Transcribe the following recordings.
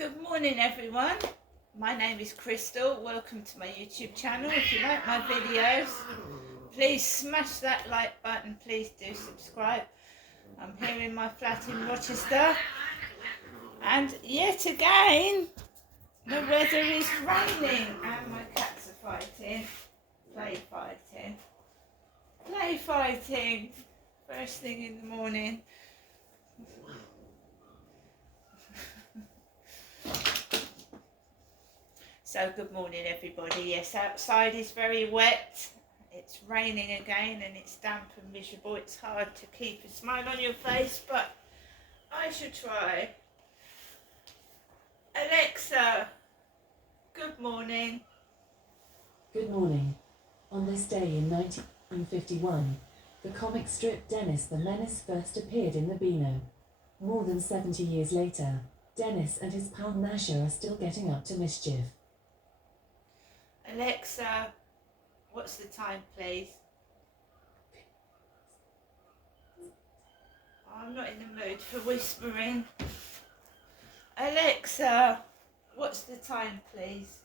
Good morning everyone. My name is Crystal. Welcome to my YouTube channel. If you like my videos, please smash that like button. Please do subscribe. I'm here in my flat in Rochester, and yet again the weather is raining and my cats are fighting. Play fighting first thing in the morning. So good morning everybody. Yes, outside is very wet. It's raining again and it's damp and miserable. It's hard to keep a smile on your face, but I should try. Alexa, good morning. Good morning. On this day in 1951, the comic strip Dennis the Menace first appeared in the Beano. More than 70 years later, Dennis and his pal Gnasher are still getting up to mischief. Alexa, what's the time please? I'm not in the mood for whispering. Alexa, what's the time please?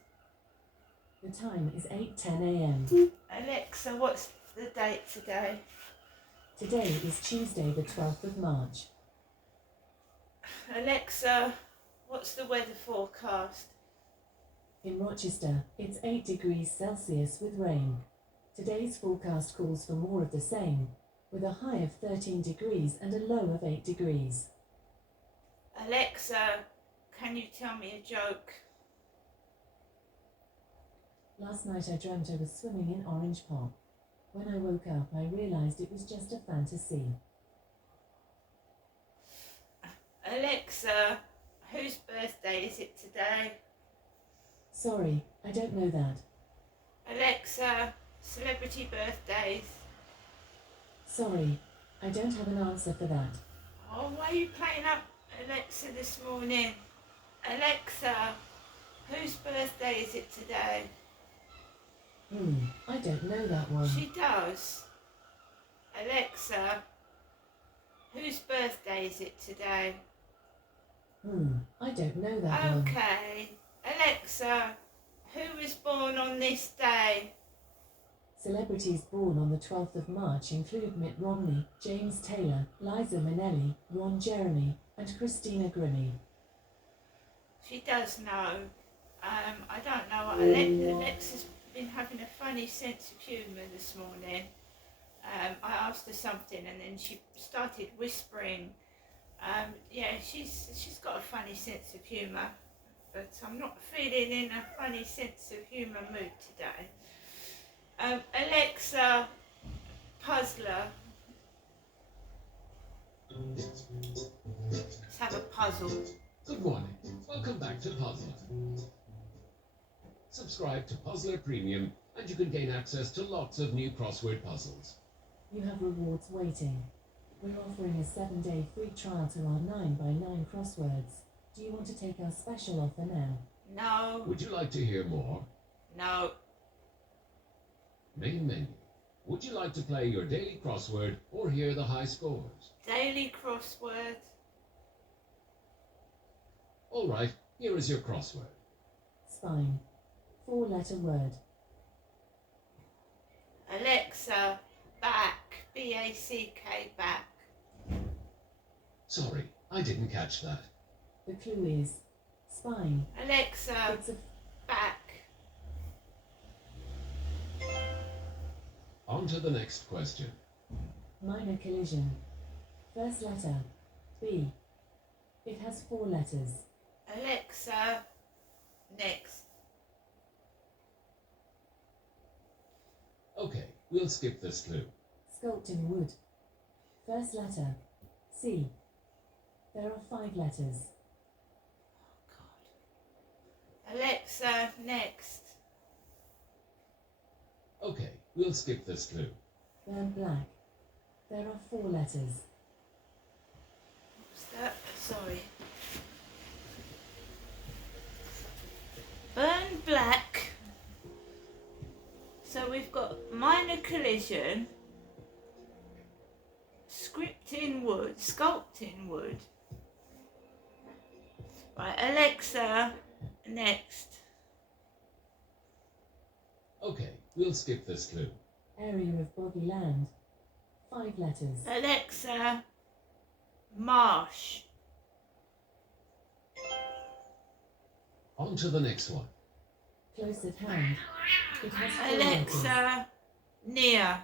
The time is 8:10 a.m. Alexa, what's the date today? Today is Tuesday the 12th of March. Alexa, what's the weather forecast? In Rochester, it's 8 degrees Celsius with rain. Today's forecast calls for more of the same, with a high of 13 degrees and a low of 8 degrees. Alexa, can you tell me a joke? Last night I dreamt I was swimming in Orange Pop. When I woke up, I realized it was just a fantasy. Alexa, whose birthday is it today? Sorry, I don't know that. Alexa, celebrity birthdays. Sorry, I don't have an answer for that. Oh, why are you playing up Alexa this morning? Alexa, whose birthday is it today? I don't know that one. She does. Alexa, whose birthday is it today? I don't know that one. Okay. Alexa, who was born on this day? Celebrities born on the 12th of March include Mitt Romney, James Taylor, Liza Minnelli, Ron Jeremy, and Christina Grimmie. She does know. I don't know what Alexa's been having a funny sense of humour this morning. I asked her something and then she started whispering. Yeah, she's got a funny sense of humour, but I'm not feeling in a funny sense of humour mood today. Alexa, puzzler. Let's have a puzzle. Good morning. Welcome back to Puzzler. Subscribe to Puzzler Premium and you can gain access to lots of new crossword puzzles. You have rewards waiting. We're offering a 7-day free trial to our 9x9 crosswords. Do you want to take our special offer now? No. Would you like to hear more? No. Main menu. Would you like to play your daily crossword or hear the high scores? Daily crossword. All right, here is your crossword. Spine. 4-letter word. Alexa, back. B-A-C-K, back. Sorry, I didn't catch that. The clue is spine. Alexa, It's a back. On to the next question. minor collision. First letter, B. It has 4 letters. Alexa, next. Okay, we'll skip this clue. Sculpt in wood. First letter, C. There are 5 letters. Alexa, next. Okay, we'll skip this clue. Burn black. There are 4 letters. What's that? Sorry. Burn black. So we've got minor collision, sculpt in wood, Right, Alexa, next. Okay, we'll skip this clue. Area of boggy land. 5 letters. Alexa, marsh. On to the next one. Close at hand. It has 4 letters. Alexa, near.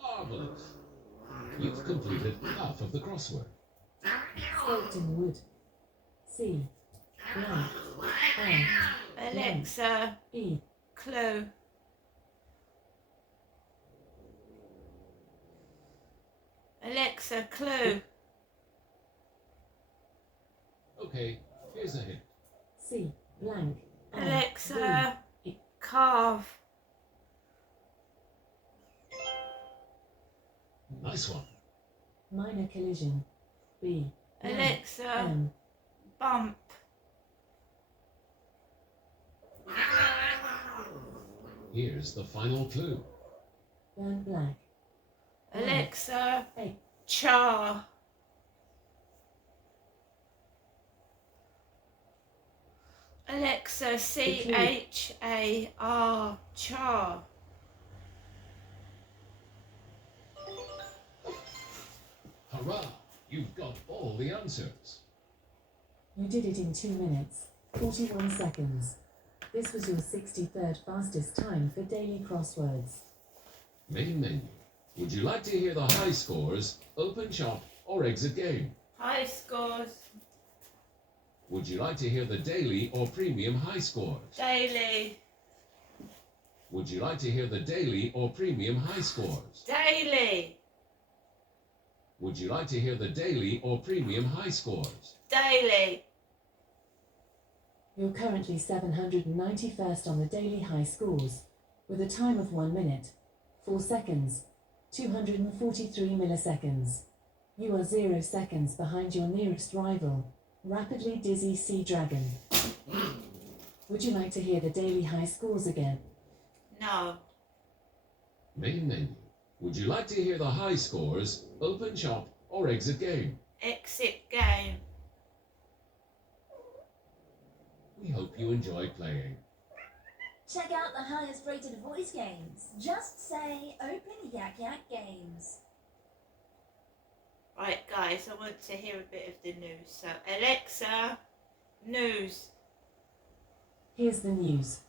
Marvellous. You've completed half of the crossword. Sculpt in wood. C. Blank. R. Alexa, E. clue. Alexa, clue. Okay, here's a hint. C. Blank. R. Alexa, B. carve. Nice one. Minor collision. B. Blank. Alexa, M. bump. Here's the final clue. Burnt black. Alexa, A. char. Alexa, C-H-A-R, char. Hurrah! You've got all the answers. You did it in 2 minutes, 41 seconds. This was your 63rd fastest time for daily crosswords. Main menu. Would you like to hear the high scores, open shop, or exit game? High scores. Would you like to hear the daily or premium high scores? Daily. Would you like to hear the daily or premium high scores? Daily. Would you like to hear the daily or premium high scores? Daily. You're currently 791st on the daily high scores, with a time of 1 minute, 4 seconds, 243 milliseconds. You are 0 seconds behind your nearest rival, Rapidly Dizzy Sea Dragon. Would you like to hear the daily high scores again? No. Main menu. Would you like to hear the high scores, open shop, or exit game? Exit game. We hope you enjoy playing. Check out the highest rated voice games. Just say Open Yak Yak Games. Right, guys, I want to hear a bit of the news. So, Alexa, news. Here's the news.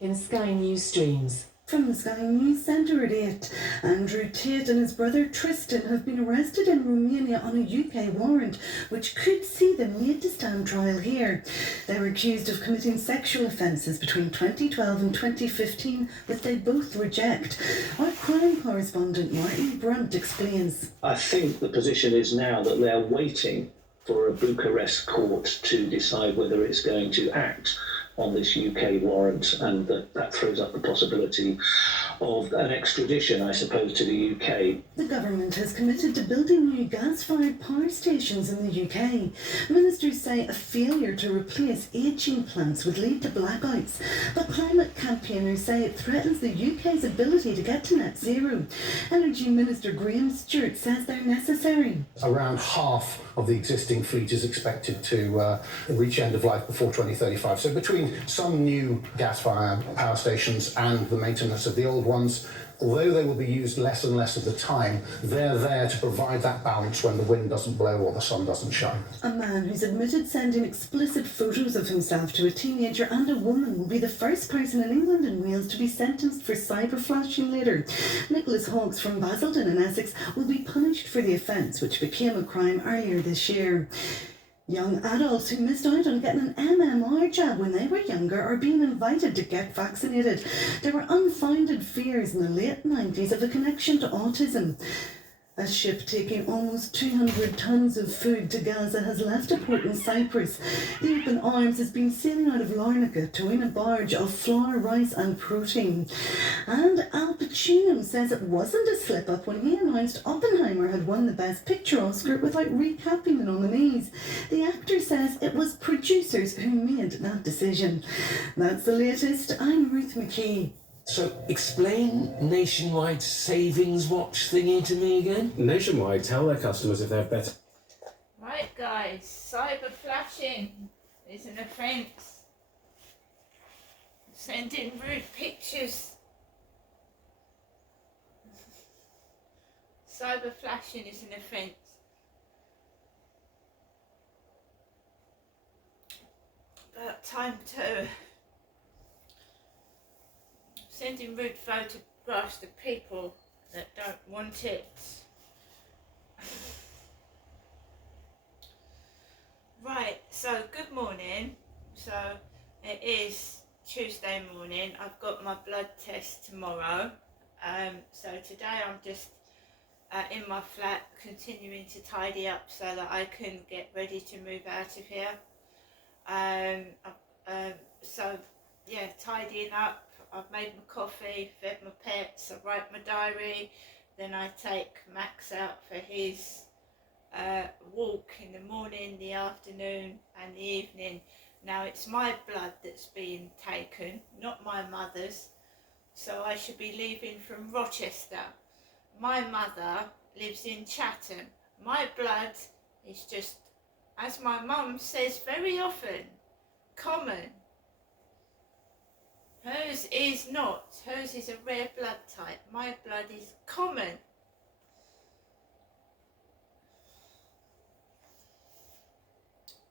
In Sky News Streams. From the Sky News Centre at 8, Andrew Tate and his brother Tristan have been arrested in Romania on a UK warrant, which could see them made to stand trial here. They were accused of committing sexual offences between 2012 and 2015, which they both reject. Our crime correspondent Martin Brunt explains. I think the position is now that they're waiting for a Bucharest court to decide whether it's going to act on this UK warrant, and that throws up the possibility of an extradition, I suppose, to the UK. The government has committed to building new gas-fired power stations in the UK. Ministers say a failure to replace ageing plants would lead to blackouts, but climate campaigners say it threatens the UK's ability to get to net zero. Energy Minister Graham Stewart says they're necessary. Around half of the existing fleet is expected to reach end of life before 2035. So between some new gas-fired power stations and the maintenance of the old ones, although they will be used less and less of the time, they're there to provide that balance when the wind doesn't blow or the sun doesn't shine. A man who's admitted sending explicit photos of himself to a teenager and a woman will be the first person in England and Wales to be sentenced for cyberflashing later. Nicholas Hawkes from Basildon in Essex will be punished for the offence, which became a crime earlier this year. Young adults who missed out on getting an MMR jab when they were younger are being invited to get vaccinated. There were unfounded fears in the late 90s of a connection to autism. A ship taking almost 200 tons of food to Gaza has left a port in Cyprus. The Open Arms has been sailing out of Larnaca towing a barge of flour, rice and protein. And Al Pacino says it wasn't a slip-up when he announced Oppenheimer had won the Best Picture Oscar without recapping the nominees. The actor says it was producers who made that decision. That's the latest. I'm Ruth McKee. So, explain Nationwide's savings watch thingy to me again. Nationwide tell their customers if they have better... Right, guys, cyber flashing is an offence. Sending rude pictures. Cyber flashing is an offence. About time to sending rude photographs to people that don't want it. Right, so good morning. So it is Tuesday morning. I've got my blood test tomorrow. So today I'm just in my flat continuing to tidy up so that I can get ready to move out of here. So yeah, tidying up. I've made my coffee, fed my pets, I write my diary, then I take Max out for his walk in the morning, the afternoon and the evening. Now it's my blood that's being taken, not my mother's, so I should be leaving from Rochester. My mother lives in Chatham. My blood is just, as my mum says very often, common. Hers is not. Hers is a rare blood type. My blood is common.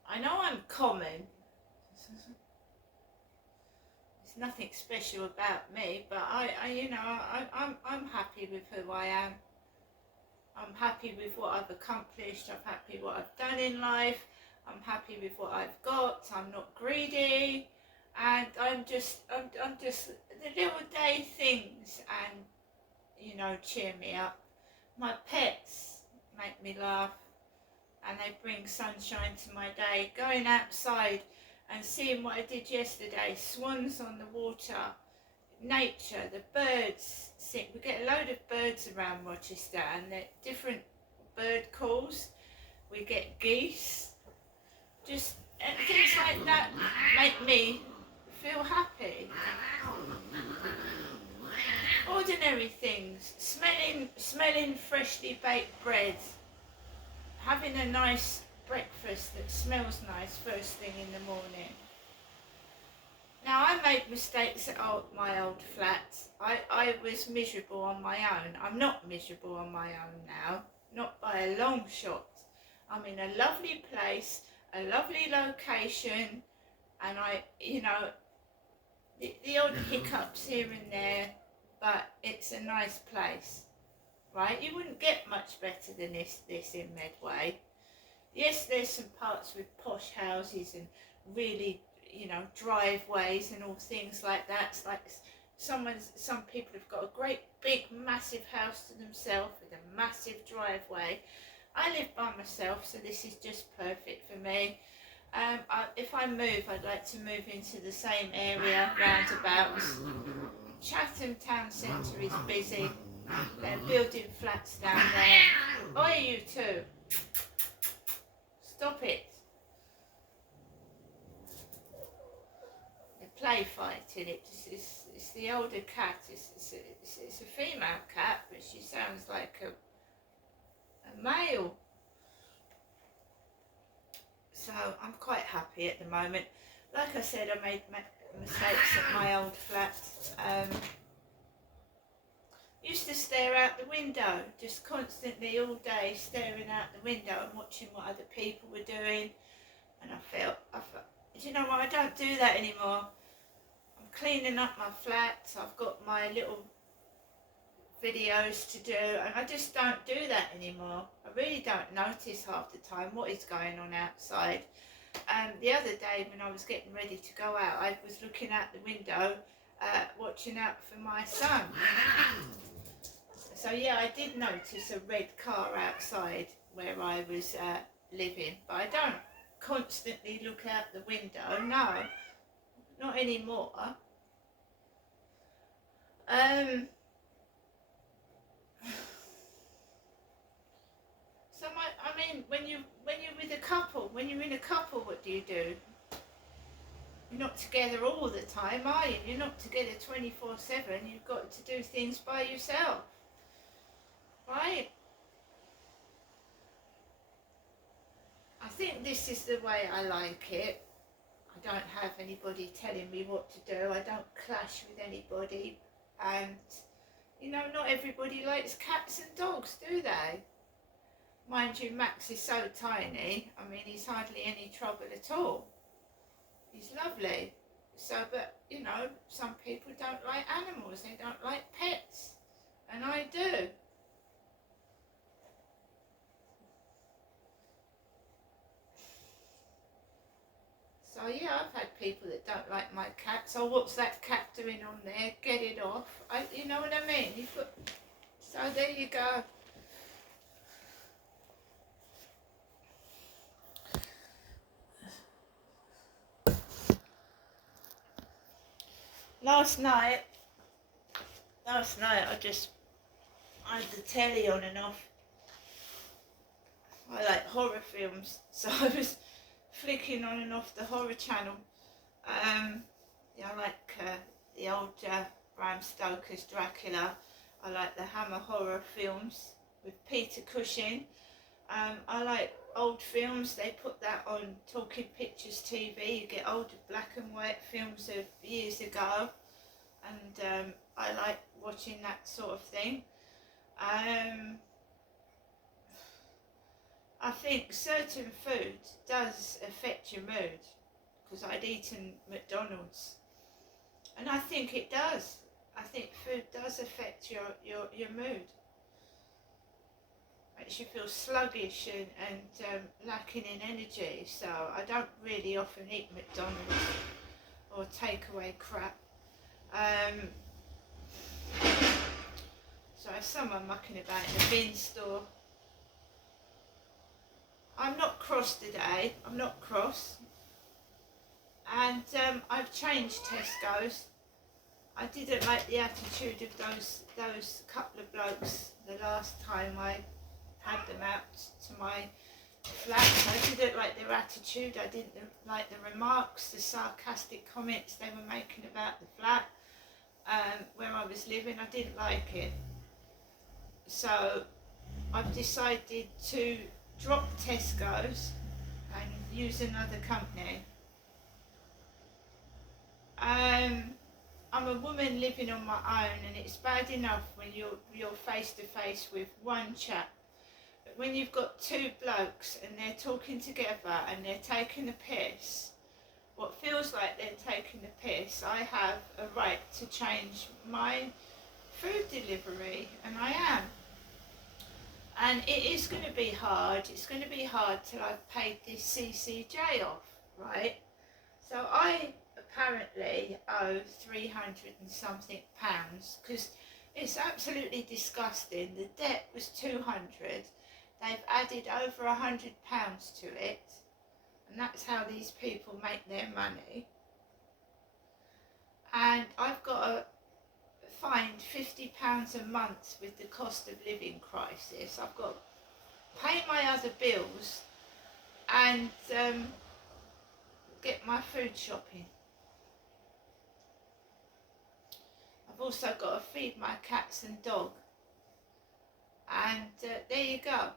I know I'm common. There's nothing special about me, but I'm happy with who I am. I'm happy with what I've accomplished. I'm happy with what I've done in life. I'm happy with what I've got. I'm not greedy, and I'm just the little day things, and cheer me up. My pets make me laugh, and they bring sunshine to my day. Going outside and seeing what I did yesterday, swans on the water, nature, the birds sing. We get a load of birds around Rochester, and they're different bird calls. We get geese. Just things like that make me feel happy. Ordinary things, smelling freshly baked bread, having a nice breakfast that smells nice first thing in the morning. Now, I made mistakes at my old flat. I was miserable on my own. I'm not miserable on my own now, not by a long shot. I'm in a lovely place, a lovely location, and the odd hiccups here and there, but it's a nice place, right? You wouldn't get much better than this in Medway. Yes, there's some parts with posh houses and really, driveways and all things like that. It's like some people have got a great big massive house to themselves with a massive driveway. I live by myself, so this is just perfect for me. If I move, I'd like to move into the same area roundabouts. Chatham town centre is busy. They're building flats down there. Oi, you two! Stop it! They're play fighting. It's the older cat. It's a female cat, but she sounds like a male. So I'm quite happy at the moment. Like I said, I made mistakes at my old flat. Used to stare out the window, just constantly all day staring out the window and watching what other people were doing. And I felt, do you know what, I don't do that anymore. I'm cleaning up my flat, I've got my little videos to do, and I just don't do that anymore. I really don't notice half the time what is going on outside. The other day when I was getting ready to go out, I was looking out the window, watching out for my son. So yeah, I did notice a red car outside where I was living, but I don't constantly look out the window, no, not anymore. So when you're with a couple, when you're in a couple, what do? You're not together all the time, are you? You're not together 24/7. You've got to do things by yourself, right? I think this is the way I like it. I don't have anybody telling me what to do. I don't clash with anybody. And, you know, not everybody likes cats and dogs, do they? Mind you, Max is so tiny. I mean, he's hardly any trouble at all. He's lovely. So, but, you know, some people don't like animals. They don't like pets. And I do. So yeah, I've had people that don't like my cats. Oh, what's that cat doing on there? Get it off. You know what I mean? So there you go. Last night I had the telly on and off. I like horror films, so I was flicking on and off the horror channel. Yeah, I like the old Bram Stoker's Dracula. I like the Hammer horror films with Peter Cushing. I like old films. They put that on Talking Pictures TV. You get older black and white films of years ago, and I like watching that sort of thing. I think certain food does affect your mood, because I'd eaten McDonald's, and I think it does. I think food does affect your mood. Makes you feel sluggish and lacking in energy. So I don't really often eat McDonald's or takeaway crap. So if someone mucking about in a bin store. I'm not cross today. I'm not cross. And I've changed Tesco's. I didn't like the attitude of those couple of blokes the last time I had them out to my flat. I didn't like their attitude. I didn't like the remarks, the sarcastic comments they were making about the flat where I was living. I didn't like it. So I've decided to drop Tesco's and use another company. I'm a woman living on my own, and it's bad enough when you're face to face with one chap, but when you've got two blokes and they're talking together and they're taking the piss, what feels like they're taking the piss, I have a right to change my food delivery, and I am. And it is going to be hard. It's going to be hard till I've paid this CCJ off, right? So I apparently owe 300 and something pounds, because it's absolutely disgusting. The debt was 200. They've added over 100 pounds to it, and that's how these people make their money. And I've got to find £50 a month with the cost of living crisis. I've got to pay my other bills and get my food shopping. I've also got to feed my cats and dog, and there you go.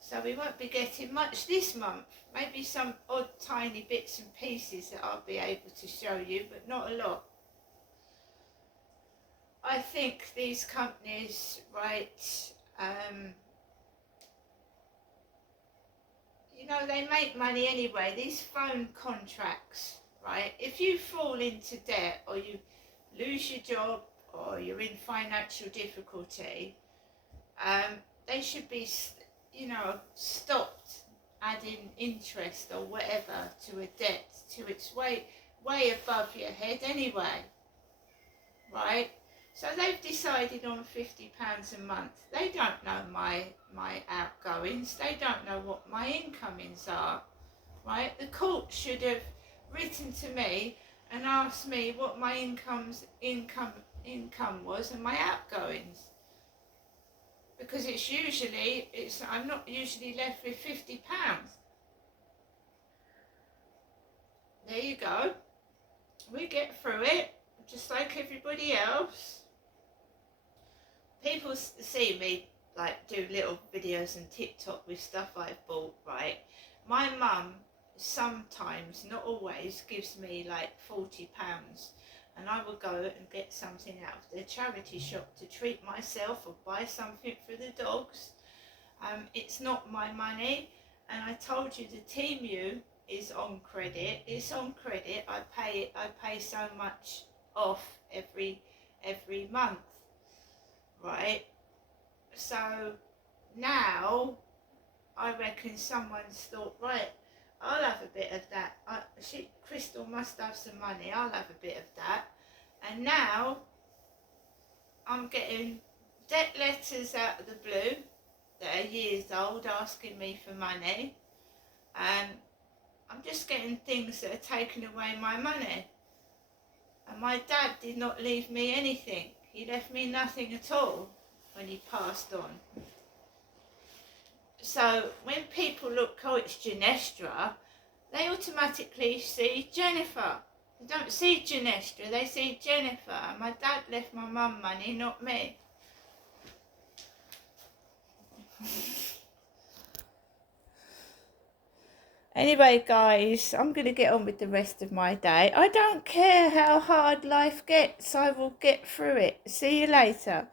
So we won't be getting much this month. Maybe some odd tiny bits and pieces that I'll be able to show you, but not a lot. I think these companies, right, you know, they make money anyway. These phone contracts, right, if you fall into debt or you lose your job or you're in financial difficulty, they should be, you know, stopped adding interest or whatever to a debt to its way above your head anyway, right? So they've decided on £50 a month. They don't know my outgoings. They don't know what my incomings are, right? The court should have written to me and asked me what my income was and my outgoings, because I'm not usually left with £50. there you go. We get through it, just like everybody else. People see me like do little videos and TikTok with stuff I've bought, right? My mum sometimes, not always, gives me like £40, and I will go and get something out of the charity shop to treat myself or buy something for the dogs. It's not my money, and I told you the Temu is on credit. It's on credit. I pay so much off every month, right? So now I reckon someone's thought, right, I'll have a bit of that. Crystal must have some money. I'll have a bit of that. And now I'm getting debt letters out of the blue that are years old asking me for money. And I'm just getting things that are taking away my money. And my dad did not leave me anything. He left me nothing at all when he passed on. So when people look, oh, it's Genestra, they automatically see Jennifer. They don't see Genestra, they see Jennifer. And my dad left my mum money, not me. Anyway, guys, I'm going to get on with the rest of my day. I don't care how hard life gets. I will get through it. See you later.